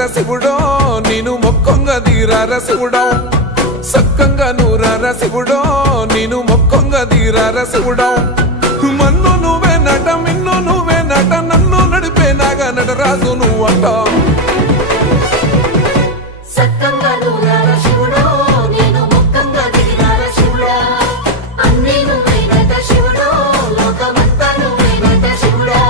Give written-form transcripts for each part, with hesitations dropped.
నూరార శివుడో నేను మొక్కొంగ దీరార శివుడో సక్కంగా నూరార శివుడో నేను మొక్కొంగ దీరార శివుడో మన్ను నువ్వే నట మిన్ను నువ్వే నట నన్ను నడిపే నాగా నటరాజు నువ్వంట సక్కంగా నూరార శివుడో నేను మొక్కంగా దీరార శివుడా అన్నీ నువ్వేనట శివుడో లోకమంతా నువ్వేనట శివుడా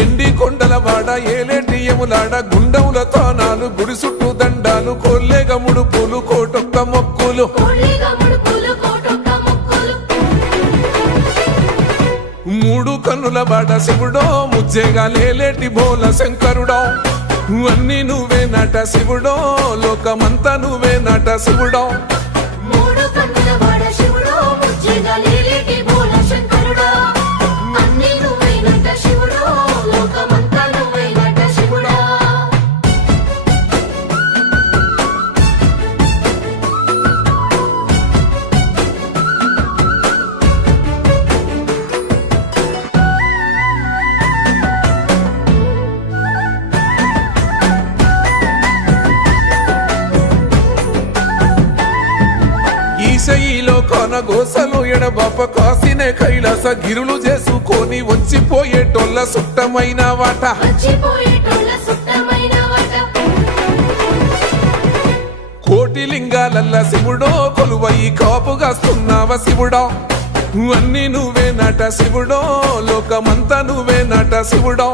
ఎండి కొండల వాడ ఏలేటి యములాడ గుండముల తానాలు గుడి చుట్టూ దండాలు కొల్లేగ ముడుపులు కోటొక్క మొక్కులు మూడు కన్నుల బాట శివుడో ముజ్జేగా లేలేటి బోల శంకరుడో అన్నీ నువ్వే నట శివుడో లోకమంతా నువ్వే నట శివుడో మూడు కన్నుల వాడ శివుడో ముజ్జేగా లేలేటి బోల శంకరుడా అన్నీ నువ్వేనట శివుడో లోకమంతా నువ్వేనట శివుడా ఈశయిలో కొన గోసలు ఎడబాప కాసినే కైలాస గిరులు చేసుకొని వచ్చిపోయేటోళ్ళ సుట్టమైన వాట కోటి లింగాలల్ల శివుడో కొలువయి కాపుగాస్తున్నావ శివుడో అన్నీ నువ్వే నట శివుడో లోకమంతా నువ్వే నట శివుడో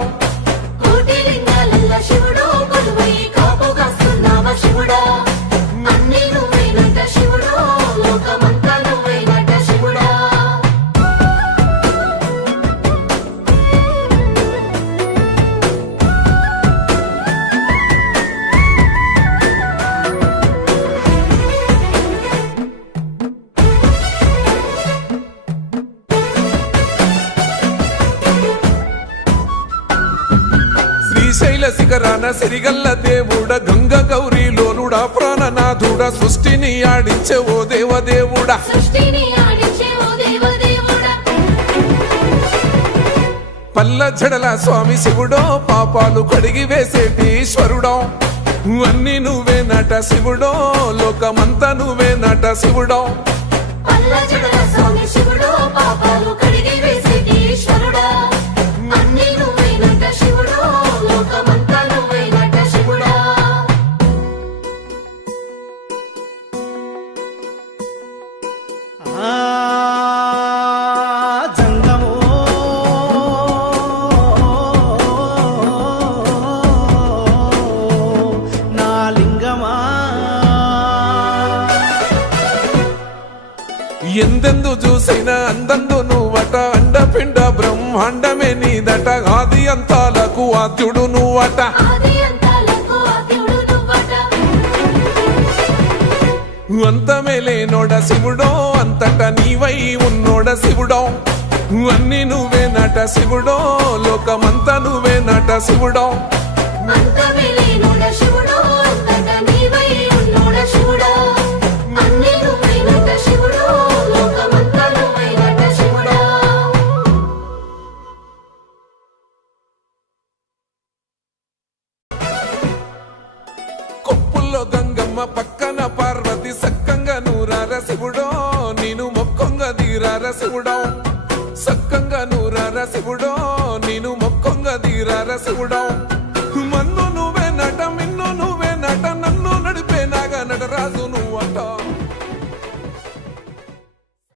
కోటి లింగాలల్ల శివుడో కొలువయి కాపుగాస్తున్నావ శివుడా అన్నీ నువ్వేనట శివుడో లోకమంతా నువ్వేనట శివుడా శ్రీశైల శిఖరాన సిరిగల్ల దేవుడ గంగ గౌరీ లోలుడా ప్రాణనాథుడ సృష్టిని ఆడించే ఓ దేవదేవుడా పల్ల జడల స్వామి శివుడో పాపాలు కడిగి వేసేటి ఈశ్వరుడో అన్నీ నువ్వే నట శివుడో లోకమంతా నువ్వే నట శివుడో పాపాలు కడిగి వేసేటి ఈశ్వరుడా అన్నీ నువ్వేనట శివుడో లోకమంతా నువ్వేనట శివుడా జంగమో నా లింగమా ఎందెందు చూసిన అందందు నువ్వట అండపిండ బ్రహ్మాండమే నీదట ఆది అంతాలకు ఆద్యుడు నువ్వట అంతమే లేనోడ శివుడో అంతట నీవై ఉన్నోడ శివుడో అన్నీ నువ్వే నట శివుడో లోకమంతా నువ్వే నట శివుడో కొప్పుల్లో గంగమ్మ పక్కన పార్వతి సక్కంగా నూరార శివుడో నేను మొక్కొంగ దీరార శివుడో సక్కంగా నూరార శివుడో నేను మొక్కొంగ దీరార శివుడో